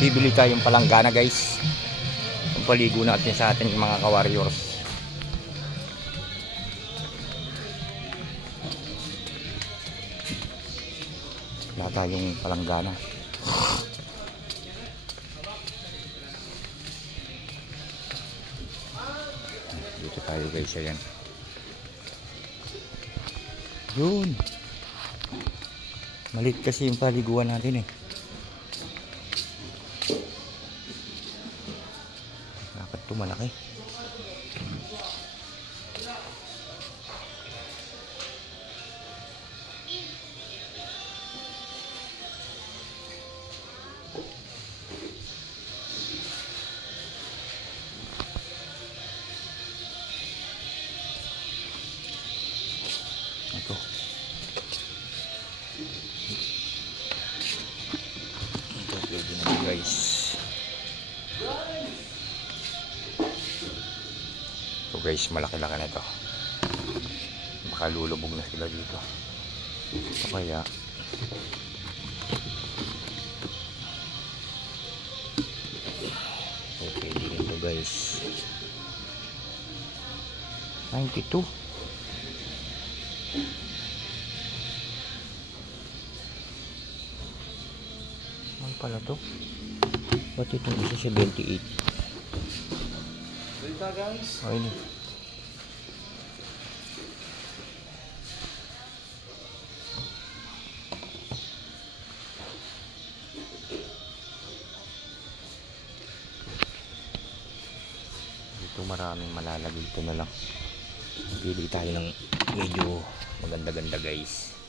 bibili tayong palanggana guys. Ang paligo natin sa ating mga ka-warriors. Wala tayong palanggana. Dito tayo guys, ayan. Yun. Malit kasi yung paliguan natin eh. Ito malaki. Ito. Ito, guys. Ito guys, malaki-laki na ito. Baka lulubog na sila dito. Ito kaya. Okay, din ito guys. 92. Ano pala to? Ba't itong isa 78? Dito guys. Ayun. Dito maraming malalagay ito na lang. Pili tayo ng medyo maganda-ganda guys.